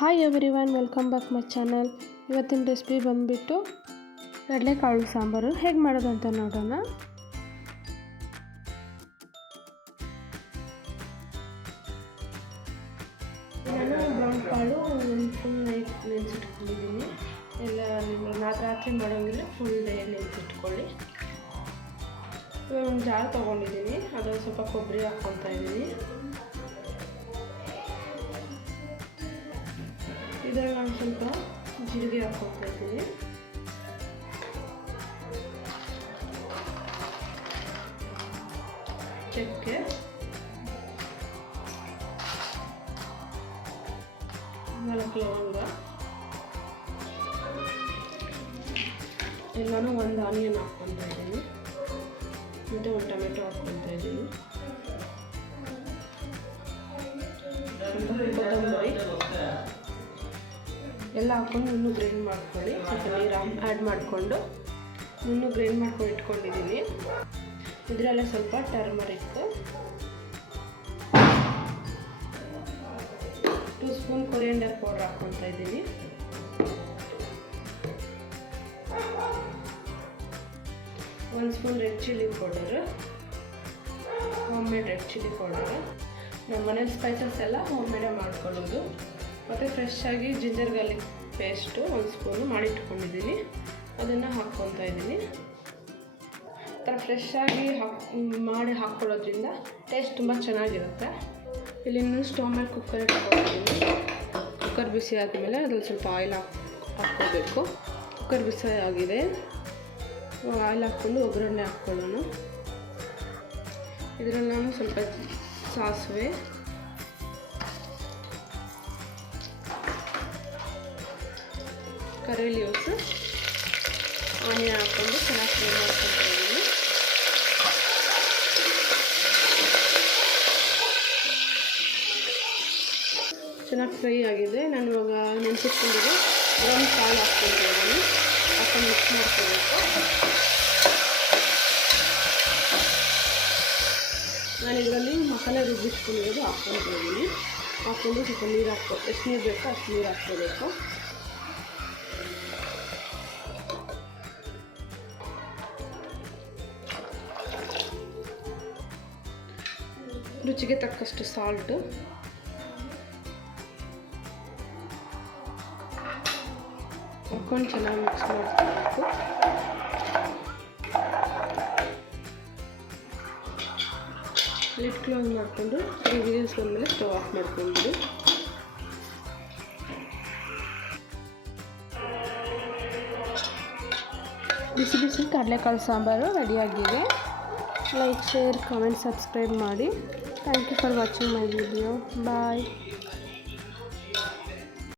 Hi everyone, welcome back my channel. ಇವತ್ತಿನ recipe ಬಂದುಬಿಟ್ಟು ಕಡಲೆಕಾಳು ಸಾಂಬಾರು ಹೇಗೆ ಮಾಡೋದು ಅಂತ ನೋಡೋಣ. ನಾನು ಬ್ರೌನ್ ಕಾಳು ಒಂದು ಫುಲ್ ನೈಟ್ ನೆನೆಸಿಟ್ಕೊಂಡಿದ್ದೀನಿ. ಎಲ್ಲ ನೀವು ರಾತ್ರಿ ಮಾಡೋಂಗಿಲ್ಲ, ಫುಲ್ ಡೇ ನೆನೆಸಿಟ್ಕೊಳ್ಳಿ. ಇವಾಗ ಒಂದು ಜಾರ್ ತೊಗೊಂಡಿದ್ದೀನಿ, ಅದರಲ್ಲಿ ಸ್ವಲ್ಪ ಕೊಬ್ಬರಿ ಹಾಕ್ಕೊತಾ ಇದ್ದೀನಿ. ಇದರಲ್ಲಿ ನಾನು ಸ್ವಲ್ಪ ಜೀರಿಗೆ ಹಾಕ್ಕೊತಾ ಇದ್ದೀನಿ. ಚಕ್ಕೆ, ನಾಲ್ಕು ಲವಂಗ, ಎಲ್ಲನೂ ಒಂದು ಆನಿಯನ್ ಹಾಕ್ಕೊತಾ ಇದ್ದೀನಿ, ಮತ್ತು ಒಂದು ಟೊಮೆಟೊ ಹಾಕ್ಕೊತಾ ಇದ್ದೀನಿ, ಕೊತ್ತಂಬರಿ ಎಲ್ಲ ಹಾಕ್ಕೊಂಡು ಇನ್ನೂ ಗ್ರೈಂಡ್ ಮಾಡ್ಕೊಳ್ಳಿ. ಸ್ವಲ್ಪ ನೀರು ಆ್ಯಡ್ ಮಾಡಿಕೊಂಡು ಇನ್ನೂ ಗ್ರೈಂಡ್ ಮಾಡ್ಕೊಂಡು ಇಟ್ಕೊಂಡಿದ್ದೀನಿ. ಇದರಲ್ಲೇ ಸ್ವಲ್ಪ ಟರ್ಮರಿಕ್, 2 ಸ್ಪೂನ್ ಕೊರಿಯಂಡರ್ ಪೌಡರ್ ಹಾಕ್ಕೊತಾ ಇದ್ದೀನಿ, 1 spoon red chilli powder, home made red chilli powder. ನಮ್ಮ ಮನೇಲಿ ಸ್ಪೈಸಸ್ ಎಲ್ಲ ಹೋಮ್ ಮೇಡೇ ಮಾಡ್ಕೊಳ್ಳೋದು. ಮತ್ತು ಫ್ರೆಶ್ಶಾಗಿ ಜಿಂಜರ್ ಗಾರ್ಲಿಕ್ ಪೇಸ್ಟು 1 ಸ್ಪೂನು ಮಾಡಿಟ್ಕೊಂಡಿದ್ದೀನಿ, ಅದನ್ನು ಹಾಕ್ಕೊತಾ ಇದ್ದೀನಿ. ಈ ಥರ ಫ್ರೆಶ್ಶಾಗಿ ಮಾಡಿ ಹಾಕ್ಕೊಳ್ಳೋದ್ರಿಂದ ಟೇಸ್ಟ್ ತುಂಬ ಚೆನ್ನಾಗಿರುತ್ತೆ. ಇಲ್ಲಿ ಇನ್ನೂ ಸ್ಟವ್ ಮೇಲೆ ಕುಕ್ಕರ್ ಇಟ್ಕೊಂಡಿದ್ದೀನಿ. ಕುಕ್ಕರ್ ಬಿಸಿ ಆದಮೇಲೆ ಅದ್ರಲ್ಲಿ ಸ್ವಲ್ಪ ಆಯಿಲ್ ಹಾಕ್ಕೋಬೇಕು. ಕುಕ್ಕರ್ ಬಿಸಿ ಆಗಿದೆ, ಆಯಿಲ್ ಹಾಕ್ಕೊಂಡು ಒಗ್ಗರಣೆ ಹಾಕ್ಕೊಳ್ಳೋಣ. ಇದರಲ್ಲಿ ನಾನು ಸ್ವಲ್ಪ ಸಾಸಿವೆ, ಕರಿ ಲೀವ್ಸು, ಆನಿಯನ್ ಹಾಕ್ಕೊಂಡು ಚೆನ್ನಾಗಿ ಫ್ರೈ ಮಾಡ್ಕೊತಾ ಇದ್ದೀನಿ. ಚೆನ್ನಾಗಿ ಫ್ರೈ ಆಗಿದೆ. ನಾನು ಇವಾಗ ನೆನೆಸಿಟ್ಕೊಂಡಿದ್ದು ಬ್ರೌನ್ ಕಾಳು ಹಾಕ್ಕೊತಾ ಇದ್ದೀನಿ, ಹಾಕೊಂಡು ಮಿಕ್ಸ್ ಮಾಡ್ಕೋಬೇಕು. ನಾನು ಇದರಲ್ಲಿ ಮಸಾಲೆ ರುಬ್ಬಿಸ್ಕೊಂಡಿರೋದು ಹಾಕ್ಕೊತಾ ಇದ್ದೀನಿ. ಹಾಕ್ಕೊಂಡು ಸ್ವಲ್ಪ ನೀರು ಎಷ್ಟು ನೀರು ಬೇಕೋ ಅಷ್ಟು ನೀರು ಹಾಕ್ಕೋಬೇಕು. ರುಚಿಗೆ ತಕ್ಕಷ್ಟು ಸಾಲ್ಟು, ಹಾಕ್ಕೊಂಡು ಚೆನ್ನಾಗಿ ಮಿಕ್ಸ್ ಮಾಡ್ಕೋಬೇಕು. ಲಿಡ್ ಕ್ಲೋಸ್ ಮಾಡಿಕೊಂಡು 3 ವಿಸಿಲ್ಸ್ ಬಂದಮೇಲೆ ಸ್ಟವ್ ಆಫ್ ಮಾಡ್ಕೊಂಡು ಬಿಸಿ ಬಿಸಿ ಕಡಲೆಕಾಳು ಸಾಂಬಾರು ರೆಡಿಯಾಗಿದೆ. ಲೈಕ್, ಶೇರ್, ಕಮೆಂಟ್, ಸಬ್ಸ್ಕ್ರೈಬ್ ಮಾಡಿ. Thank you for watching my video. Bye.